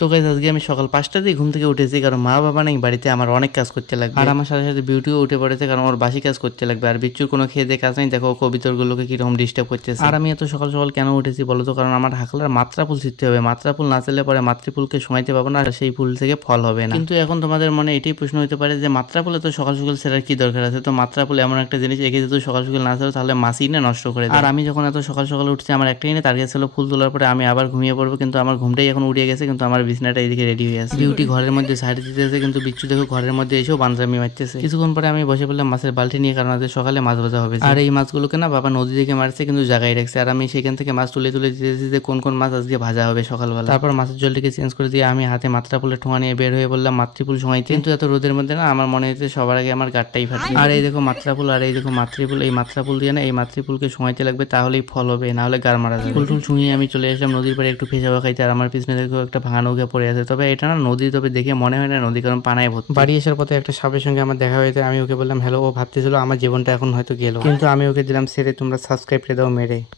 তো গাইস আজকে আমি সকাল 5টাতেই ঘুম থেকে উঠেছি, কারণ মা বাবা নেই বাড়িতে, আমার অনেক কাজ করতে লাগবে। আর আমার সাথে সাথে বিউটিও উঠে পড়েছে, কারণ ওর বাসি কাজ করতে লাগবে। আর বিচ্ছুর কোনো খেয়ে দিয়ে কাজ নেই, দেখো কবিতরগুলোকে কিরকম ডিস্টার্ব করতেছে। আর আমি এত সকাল সকাল কেন উঠেছি বলো তো? কারণ আমার হাকলার মাত্রা ফুল ছিটতে হবে। মাত্রা ফুল না চাইলে পরে মাতৃফুলকে সময়তে পাবো না, আর সেই ফুল থেকে ফল হবে না। কিন্তু এখন তোমাদের মনে এটাই প্রশ্ন হতে পারে যে মাত্রা ফুলে তো সকাল সকাল ছেড়ার কি দরকার আছে? তো মাত্রা ফুল এমন একটা জিনিস, একে যদি সকাল সকাল না ছেড়ো তাহলে মাছি না নষ্ট করে দেয়। আর আমি যখন এত সকাল সকাল উঠছি, আমার একটাই না টার্গেট ছিল ফুল তোলার পরে আমি আবার ঘুমিয়ে পড়বো, কিন্তু আমার ঘুমটাই এখন উড়িয়ে গেছে। কিন্তু আমার বিছনাটা এইদিকে রেডি হয়ে আছে। বিউটি ঘরের মধ্যে সাইড দিতেছে, কিন্তু বিচ্ছু দেখো ঘরের মধ্যে এসেও বান্ধরামি মারতেছে। কিছুক্ষণ পরে আমি বসে পড়লাম মাছের বালতি নিয়ে, কারণ আজকে সকালে মাছ ভাজা হবে। আর এই মাছগুলোকে না বাবা নদী থেকে মারছে, কিন্তু জায়গায় রাখছে। আর আমি সেখান থেকে মাছ তুলে তুলে দিতেছি যে কোন কোন মাছ আজকে ভাজা হবে সকালবেলা। তারপর মাছের জলটিকে চেঞ্জ করে দিয়ে আমি হাতে মাত্রা ফুলের ঠোঙা নিয়ে বের হয়ে বললাম মাতৃফুল সময়তে। কিন্তু এত রোদের মধ্যে না আমার মনে হচ্ছে সবার আগে আমার গাটটাই ফাটে। আর এই দেখো মাত্রা ফুল, আর এই দেখো মাতৃফুল। এই মাত্রা ফুল দিয়ে না এই মাতৃফুলকে সময়তে লাগবে, তাহলেই ফল হবে, না হলে গার মারা যাবে। ফুল টুল ছুঁয়ে আমি চলে আসলাম নদীর পাড়ে একটু ফেসা খাইতে। আর আমার পিছনে দেখো একটা ভাঙা নৌকা পড়ে আছে, তবে এটা না নদী, তবে দেখে মনে হয় না নদী, কারণ পানায় ভর্তি। বাড়ি আসার পথে একটা সাপের সঙ্গে আমার দেখা হয়েছে। আমি ওকে বললাম হ্যালো, ও ভাবতেছিল আমার জীবনটা এখন হয়তো গেল, কিন্তু আমি ওকে দিলাম ছেড়ে, তোমরা সাবস্ক্রাইব করে দাও মেরে।